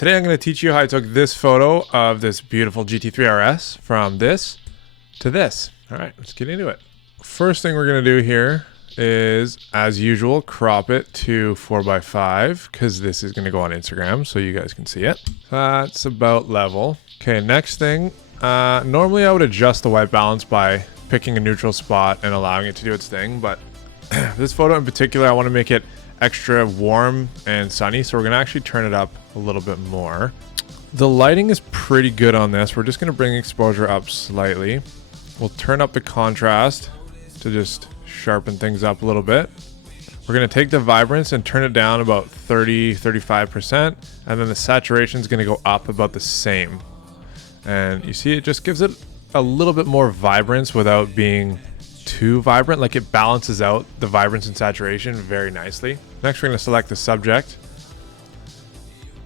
Today I'm going to teach you how I took this photo of this beautiful GT3RS from this to this. All right, let's get into it. First thing we're going to do here is, as usual, crop it to 4:5 because this is going to go on Instagram so you guys can see it. That's about level. Okay, next thing, normally I would adjust the white balance by picking a neutral spot and allowing it to do its thing, but this photo in particular, I want to make it extra warm and sunny, so we're going to actually turn it up a little bit more. The lighting is pretty good on this. We're just going to bring exposure up slightly. We'll turn up the contrast to just sharpen things up a little bit. We're going to take the vibrance and turn it down about 35%, and then the saturation is going to go up about the same. And you see, it just gives it a little bit more vibrance without being too vibrant. Like, it balances out the vibrance and saturation very nicely. Next, we're going to select the subject.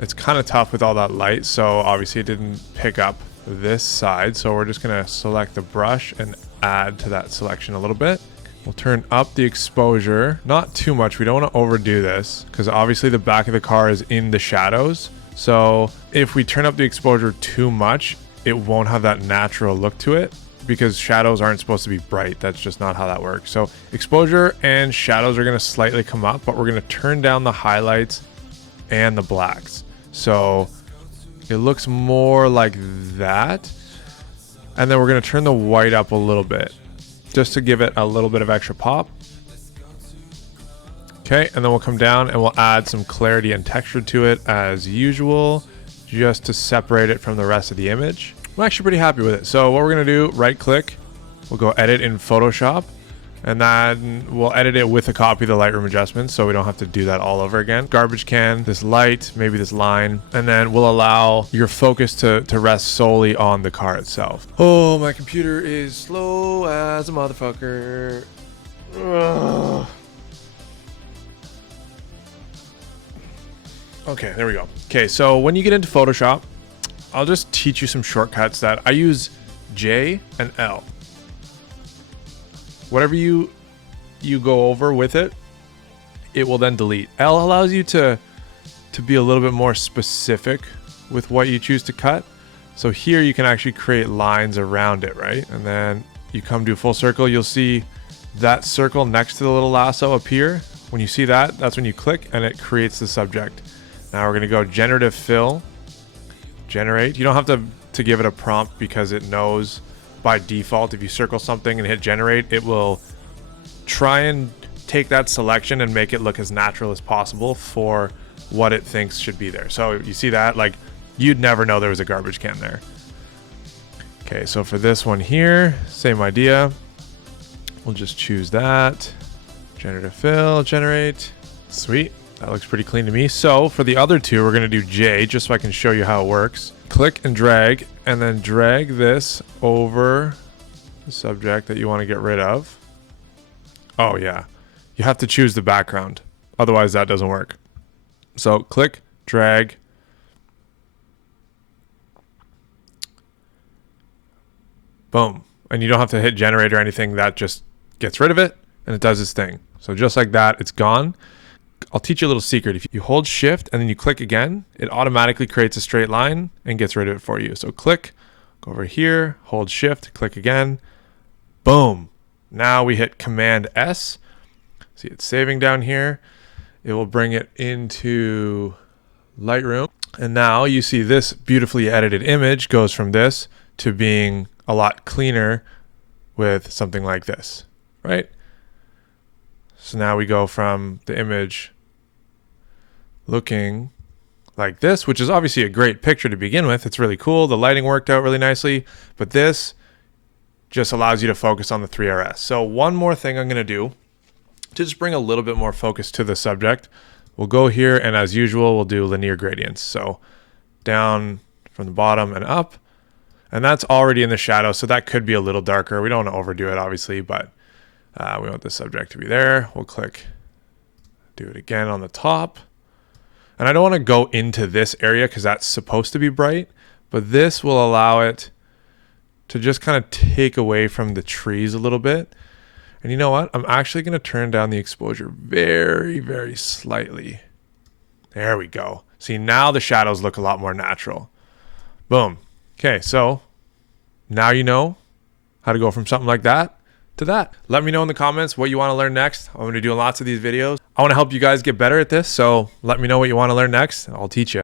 It's kind of tough with all that light, so obviously it didn't pick up this side, so we're just going to select the brush and add to that selection a little bit. We'll turn up the exposure, not too much. We don't want to overdo this because obviously the back of the car is in the shadows, so if we turn up the exposure too much, it won't have that natural look to it, because shadows aren't supposed to be bright. That's just not how that works. So exposure and shadows are going to slightly come up, but we're going to turn down the highlights and the blacks, so it looks more like that. And then we're going to turn the white up a little bit just to give it a little bit of extra pop. Okay, and then we'll come down and we'll add some clarity and texture to it as usual, just to separate it from the rest of the image. I'm actually pretty happy with it. So what we're going to do, right click, we'll go edit in Photoshop, and then we'll edit it with a copy of the Lightroom adjustments so we don't have to do that all over again. Garbage can, this light, maybe this line, and then we'll allow your focus to rest solely on the car itself. Oh, my computer is slow as a motherfucker. Ugh. Okay, there we go. Okay, so when you get into Photoshop, I'll just teach you some shortcuts that I use. J and L. Whatever you go over with it, it will then delete. L allows you to be a little bit more specific with what you choose to cut. So here you can actually create lines around it, right? And then you come to full circle, you'll see that circle next to the little lasso appear. When you see that, that's when you click and it creates the subject. Now we're going to go generative fill. Generate. You don't have to give it a prompt because it knows by default if you circle something and hit generate, it will try and take that selection and make it look as natural as possible for what it thinks should be there. So you see that, like, you'd never know there was a garbage can there. Okay, so for this one here, same idea. We'll just choose that. Generative fill, generate. Sweet. That looks pretty clean to me. So for the other two, we're going to do J, just so I can show you how it works. Click and drag, and then drag this over the subject that you want to get rid of. Oh yeah, you have to choose the background, otherwise that doesn't work. So click, drag, boom. And you don't have to hit generate or anything. That just gets rid of it and it does its thing. So just like that, it's gone. I'll teach you a little secret. If you hold shift and then you click again, it automatically creates a straight line and gets rid of it for you. So click, go over here, hold shift, click again, boom. Now we hit Command S. See, it's saving down here. It will bring it into Lightroom. And now you see this beautifully edited image goes from this to being a lot cleaner with something like this, right? So now we go from the image looking like this, which is obviously a great picture to begin with. It's really cool. The lighting worked out really nicely, but this just allows you to focus on the 3RS. So one more thing I'm going to do to just bring a little bit more focus to the subject. We'll go here, and as usual, we'll do linear gradients. So down from the bottom and up, and that's already in the shadow, so that could be a little darker. We don't want to overdo it, obviously, but we want the subject to be there. We'll click, do it again on the top. And I don't want to go into this area because that's supposed to be bright, but this will allow it to just kind of take away from the trees a little bit. And you know what? I'm actually going to turn down the exposure very, very slightly. There we go. See, now the shadows look a lot more natural. Boom. Okay, so now you know how to go from something like that to that. Let me know in the comments what you want to learn next. I'm going to be doing lots of these videos. I want to help you guys get better at this, so let me know what you want to learn next. I'll teach you.